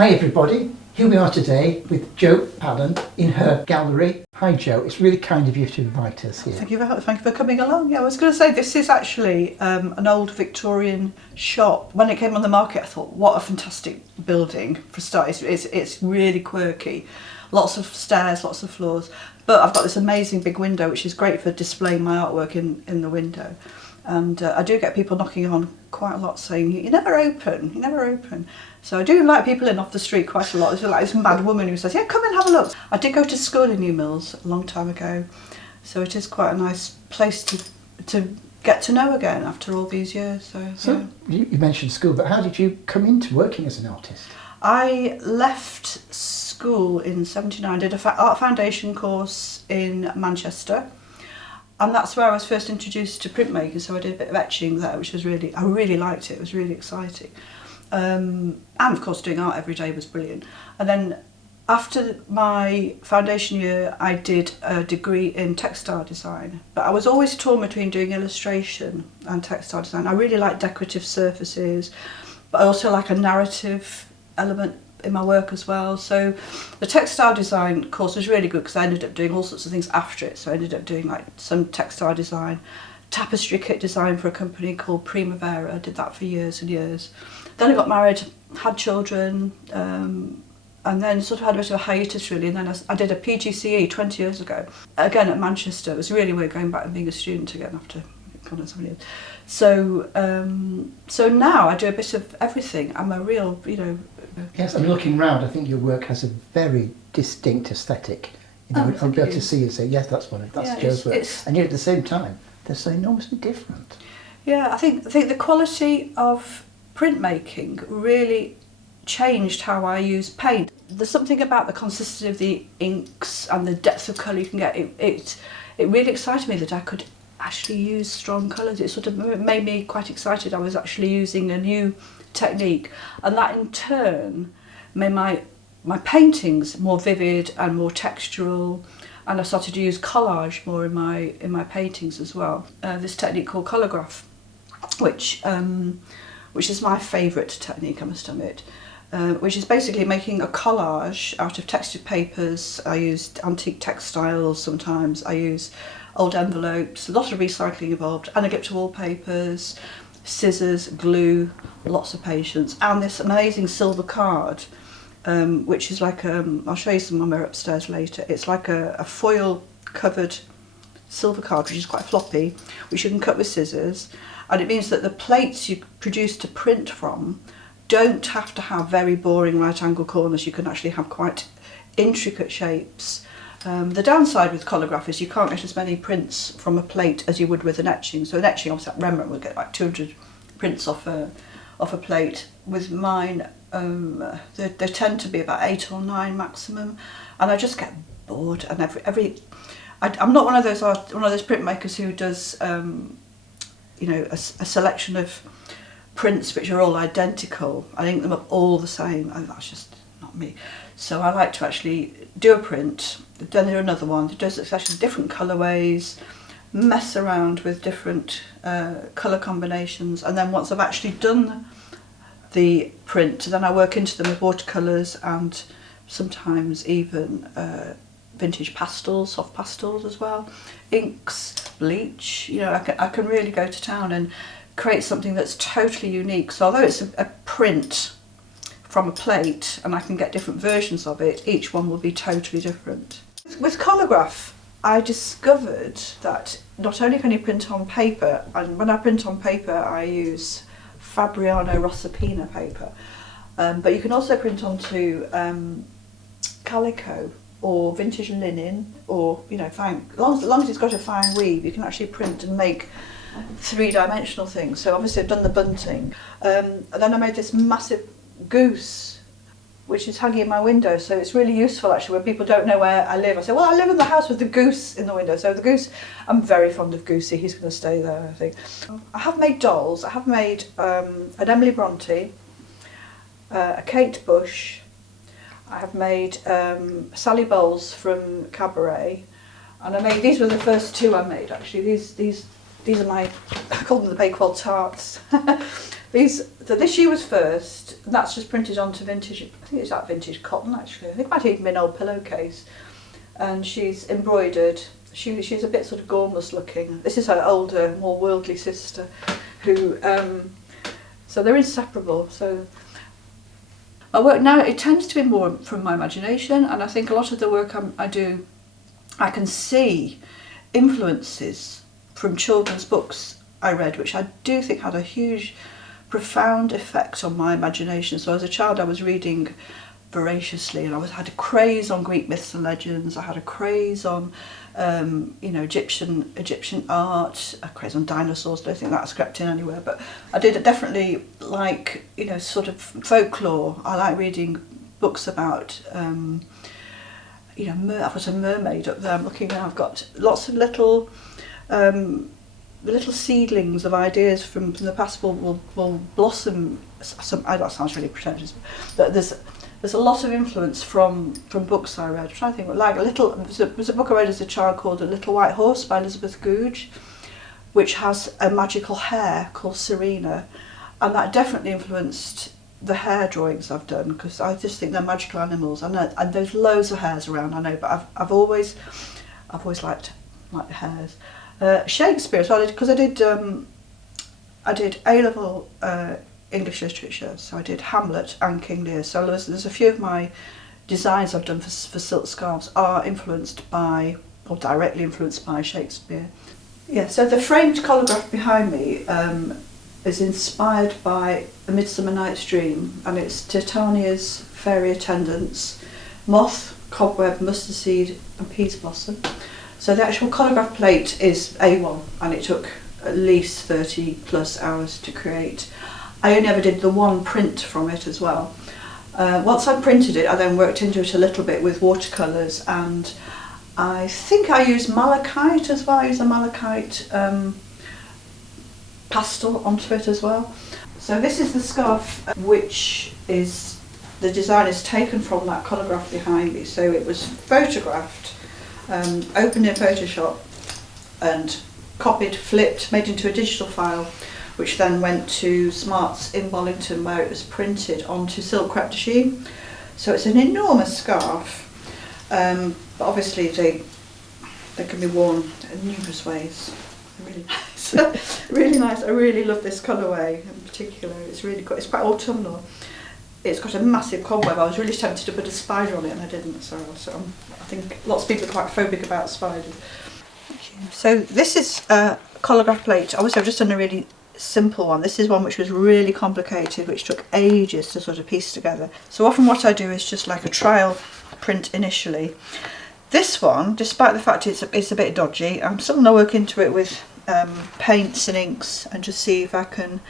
Hi everybody, here we are today with Joanna Allen in her gallery. Hi Jo, it's really kind of you to invite us here. Thank you for coming along. Yeah, I was going to say this is actually an old Victorian shop. When it came on the market I thought what a fantastic building for a start. It's really quirky. Lots of stairs, lots of floors. But I've got this amazing big window which is great for displaying my artwork in the window. And I do get people knocking on quite a lot saying, you never open, you never open. So I do invite people in off the street quite a lot. There's like this mad woman who says, yeah, come and have a look. I did go to school in New Mills a long time ago. So it is quite a nice place to get to know again after all these years. So yeah. You mentioned school, but how did you come into working as an artist? I left school in '79, did an art foundation course in Manchester. And that's where I was first introduced to printmaking, so I did a bit of etching there, which was I really liked it, it was really exciting. And of course doing art every day was brilliant. And then after my foundation year, I did a degree in textile design. But I was always torn between doing illustration and textile design. I really like decorative surfaces, but I also like a narrative element in my work as well. So the textile design course was really good because I ended up doing all sorts of things after it. So I ended up doing like some textile design, tapestry kit design for a company called Primavera. I did that for years and years. Then I got married, had children, and then sort of had a bit of a hiatus really. And then I did a PGCE 20 years ago, again at Manchester. It was really weird going back and being a student again after God knows how many years. So now I do a bit of everything. I'm a real, Yes, I'm looking round. I think your work has a very distinct aesthetic. I'll be able to see and say, yes, that's Jo's work. And yet at the same time, they're so enormously different. Yeah, I think the quality of printmaking really changed how I use paint. There's something about the consistency of the inks and the depth of colour you can get. It really excited me that I could actually use strong colours. It sort of made me quite excited. I was actually using a new technique, and that in turn made my paintings more vivid and more textural, and I started to use collage more in my paintings as well. This technique called Collagraphy, which is my favourite technique, I must admit, which is basically making a collage out of textured papers. I used antique textiles sometimes, I use old envelopes, a lot of recycling involved, anaglyph wallpapers, scissors, glue, lots of patience, and this amazing silver card, which is like I'll show you some when we're upstairs later. It's like a foil covered silver card, which is quite floppy, which you can cut with scissors, and it means that the plates you produce to print from don't have to have very boring right angle corners. You can actually have quite intricate shapes. The downside with Collagraphy is you can't get as many prints from a plate as you would with an etching. So an etching, obviously Rembrandt would get like 200 prints off a plate. With mine, they tend to be about 8 or 9 maximum, and I just get bored. And I'm not one of those printmakers who does a selection of prints which are all identical. I ink them up all the same, and that's just not me. So I like to actually do a print, then do another one, do a succession of different colourways, mess around with different colour combinations, and then once I've actually done the print, then I work into them with watercolours and sometimes even vintage pastels, soft pastels as well, inks, bleach. I can really go to town and create something that's totally unique. So although it's a print from a plate and I can get different versions of it, each one will be totally different. With Collagraphy, I discovered that not only can you print on paper, and when I print on paper I use Fabriano Rossapina paper, but you can also print onto calico or vintage linen, or fine, as long as it's got a fine weave, you can actually print and make three-dimensional things. So obviously I've done the bunting, and then I made this massive goose which is hanging in my window, so it's really useful actually when people don't know where I live. I say, well, I live in the house with the goose in the window. So the goose, I'm very fond of Goosey, he's going to stay there, I think. I have made dolls. I have made an Emily Bronte, a Kate Bush. I have made Sally Bowles from Cabaret, and these were the first two I made actually. These are my, I call them the Bakewell tarts. So this year was first, and that's just printed onto vintage, I think it's like vintage cotton actually. I think it might even be an old pillowcase. And she's embroidered. She's a bit sort of gormless looking. This is her older, more worldly sister, who, so they're inseparable. So my work now, it tends to be more from my imagination, and I think a lot of the work I do, I can see influences from children's books I read, which I do think had a huge, profound effect on my imagination. So as a child I was reading voraciously, and had a craze on Greek myths and legends. I had a craze on Egyptian art, a craze on dinosaurs. I don't think that's crept in anywhere, but I did definitely like, sort of folklore. I like reading books about I've got a mermaid up there I'm looking at. I've got lots of little seedlings of ideas from the past will blossom. That sounds really pretentious, but there's a lot of influence from books I read. I'm trying to think, like there's a book I read as a child called A Little White Horse by Elizabeth Goudge, which has a magical hare called Serena, and that definitely influenced the hare drawings I've done, because I just think they're magical animals. I know, and there's loads of hares around, I know, but I've always liked the hares. Shakespeare, so I did A-level English literature, so I did Hamlet and King Lear. So there's a few of my designs I've done for silk scarves are influenced by, or directly influenced by, Shakespeare. Yeah, so the framed collage behind me is inspired by A Midsummer Night's Dream, and it's Titania's fairy attendants, moth, cobweb, mustard seed and peas blossom. So the actual collage plate is A1, and it took at least 30 plus hours to create. I only ever did the one print from it as well. Once I printed it, I then worked into it a little bit with watercolours, and I think I used malachite as well. I used a malachite pastel onto it as well. So this is the scarf, which is, the design is taken from that Collagraphy behind me. So it was photographed, opened in Photoshop and copied, flipped, made into a digital file, which then went to Smart's in Bollington, where it was printed onto silk crepe de chine. So it's an enormous scarf, but obviously they can be worn in numerous ways. Really nice. Really nice. I really love this colourway in particular. It's really good. It's quite autumnal. It's got a massive cobweb. I was really tempted to put a spider on it, and I didn't. So I think lots of people are quite phobic about spiders. So this is a Collagraphy plate. Obviously I've just done a really simple one. This is one which was really complicated, which took ages to sort of piece together. So often what I do is just like a trial print initially. This one, despite the fact it's a bit dodgy, I'm still going to work into it with paints and inks and just see if I can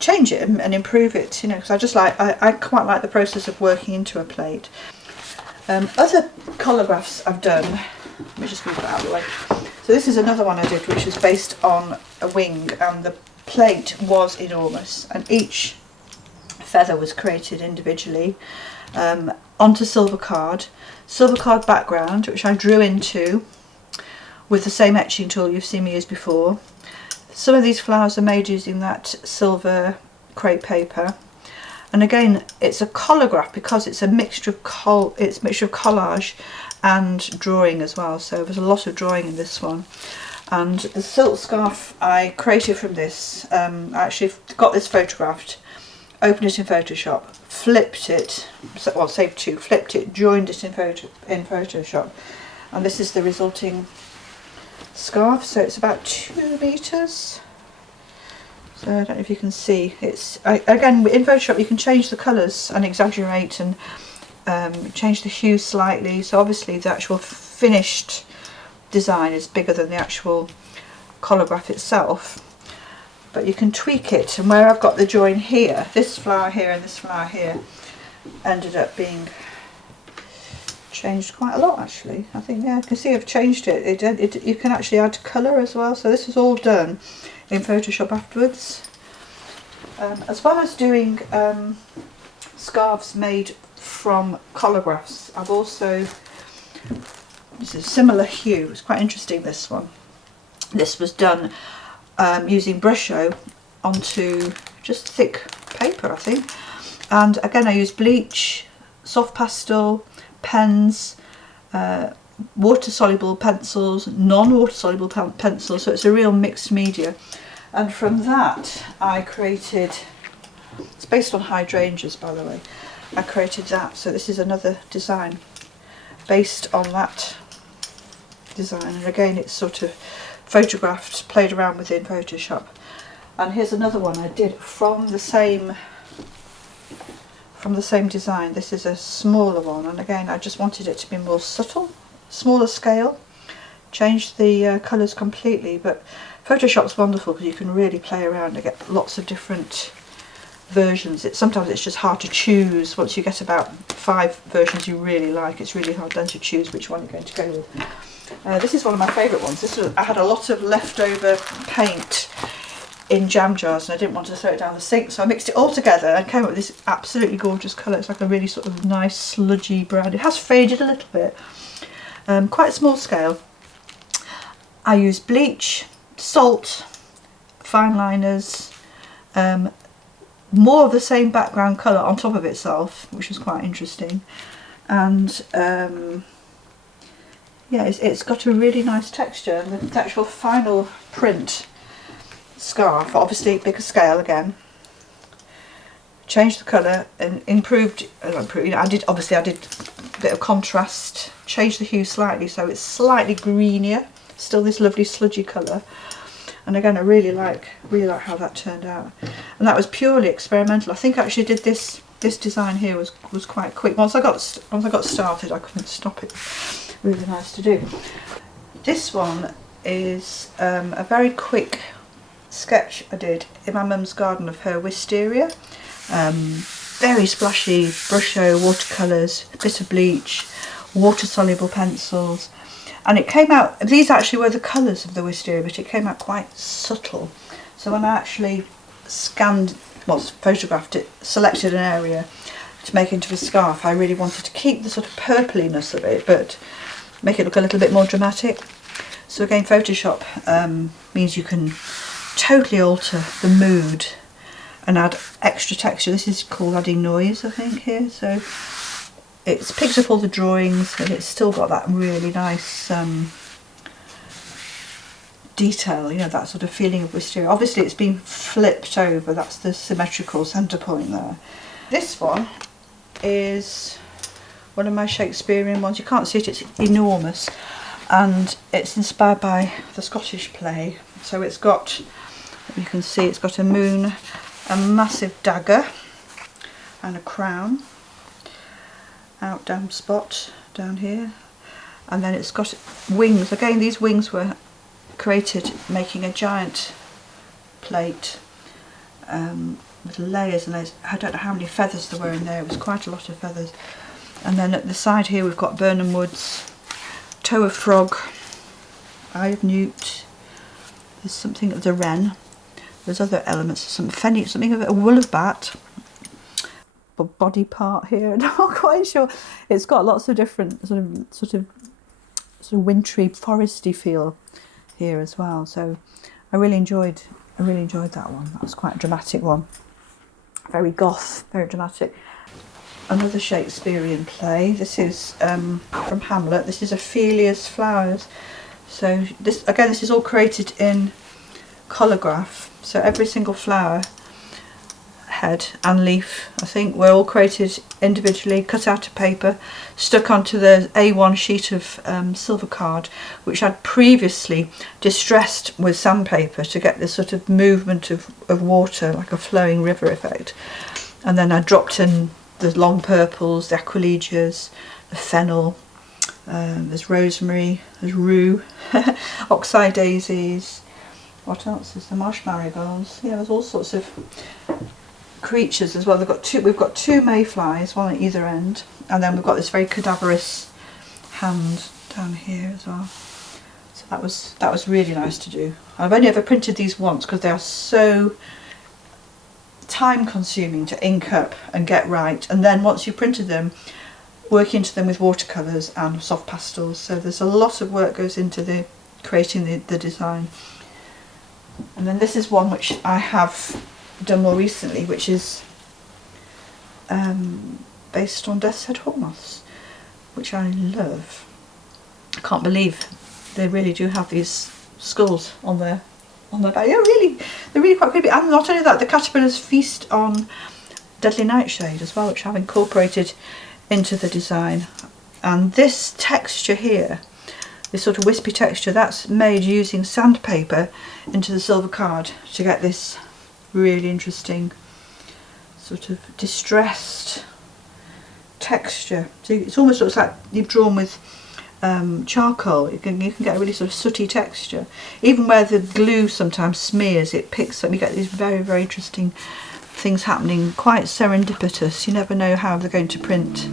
change it and improve it, because I quite like the process of working into a plate. Other collagraphs I've done, let me just move that out of the way. So this is another one I did, which was based on a wing, and the plate was enormous, and each feather was created individually onto silver card background, which I drew into with the same etching tool you've seen me use before. Some of these flowers are made using that silver crepe paper, and again it's a collage because it's a mixture of collage and drawing as well, so there's a lot of drawing in this one. And the silk scarf I created from this, I actually got this photographed, opened it in Photoshop, flipped it, well saved two, flipped it, joined it in Photoshop, and this is the resulting scarf. So it's about 2 meters. So I don't know if you can see. It's again in Photoshop you can change the colours and exaggerate and change the hue slightly. So obviously the actual finished design is bigger than the actual collage itself, but you can tweak it. And where I've got the join here, this flower here and this flower here ended up being changed quite a lot actually. I think, yeah, you can see I've changed it. You can actually add colour as well, so this is all done in Photoshop afterwards. As well as doing scarves made from collagraphs, I've also, this is a similar hue, it's quite interesting this one. This was done using Brusho onto just thick paper, I think. And again, I use bleach, soft pastel, pens, water-soluble pencils, non-water-soluble pencils, so it's a real mixed media. And from that I created, it's based on hydrangeas by the way, I created that. So this is another design based on that design, and again it's sort of photographed, played around with in Photoshop. And here's another one I did from the same design. This is a smaller one, and again I just wanted it to be more subtle, smaller scale, changed the colours completely. But Photoshop's wonderful because you can really play around and get lots of different versions. Sometimes it's just hard to choose. Once you get about 5 versions you really like, it's really hard then to choose which one you're going to go with. This is one of my favourite ones. I had a lot of leftover paint in jam jars and I didn't want to throw it down the sink, so I mixed it all together and came up with this absolutely gorgeous colour. It's like a really sort of nice sludgy brown. It has faded a little bit, quite small scale. I use bleach, salt, fine liners, more of the same background colour on top of itself, which was quite interesting. And yeah, it's got a really nice texture, and the actual final print scarf, obviously bigger scale again, changed the colour and improved, you know, I did a bit of contrast, changed the hue slightly so it's slightly greenier, still this lovely sludgy colour. And again, I really like how that turned out, and that was purely experimental. I think I actually did this design here was quite quick. Once I got started, I couldn't stop it. Really nice to do. This one is a very quick sketch I did in my mum's garden of her wisteria. Very splashy brush-o watercolours, a bit of bleach, water-soluble pencils. And it came out, these actually were the colours of the wisteria, but it came out quite subtle. So when I actually photographed it, selected an area to make into a scarf, I really wanted to keep the sort of purpliness of it, but make it look a little bit more dramatic. So again, Photoshop means you can totally alter the mood and add extra texture. This is called adding noise, I think, here. So it's picked up all the drawings and it's still got that really nice detail, you know, that sort of feeling of wisteria. Obviously it's been flipped over, that's the symmetrical centre point there. This one is one of my Shakespearean ones. You can't see it, it's enormous, and it's inspired by the Scottish play. So it's got, you can see it's got a moon, a massive dagger and a crown, out down spot down here, and then it's got wings. Again, these wings were created making a giant plate with layers and layers. I don't know how many feathers there were in there, it was quite a lot of feathers. And then at the side here we've got Burnham Woods, toe of frog, eye of newt, there's something of the wren, there's other elements, some fenny, something of a wool of bat, body part here, I'm not quite sure. It's got lots of different sort of wintry, foresty feel here as well. So I really enjoyed that one. That was quite a dramatic one. Very goth, very dramatic. Another Shakespearean play. This is from Hamlet. This is Ophelia's Flowers. So this is all created in Collagraphy. So every single flower head and leaf, I think, were all created individually, cut out of paper, stuck onto the A1 sheet of silver card, which I'd previously distressed with sandpaper to get this sort of movement of water, like a flowing river effect. And then I dropped in the long purples, the aquilegias, the fennel, there's rosemary, there's rue, oxeye daisies, what else is there, marsh marigolds. Yeah, there's all sorts of creatures as well. We've got two mayflies, one at either end, and then we've got this very cadaverous hand down here as well. So that was really nice to do. I've only ever printed these once because they are so time consuming to ink up and get right, and then once you've printed them, work into them with watercolours and soft pastels. So there's a lot of work goes into creating the design. And then this is one which I have done more recently, which is based on Death's Head hawk moths, which I love. I can't believe they really do have these skulls on their back. Yeah, really, they're really quite creepy. And not only that, the caterpillars feast on deadly nightshade as well, which I've incorporated into the design. And this texture here, this sort of wispy texture, that's made using sandpaper into the silver card to get this really interesting sort of distressed texture. So it almost looks like you've drawn with charcoal. You can get a really sort of sooty texture. Even where the glue sometimes smears, it picks up. You get these very, very interesting things happening, quite serendipitous. You never know how they're going to print.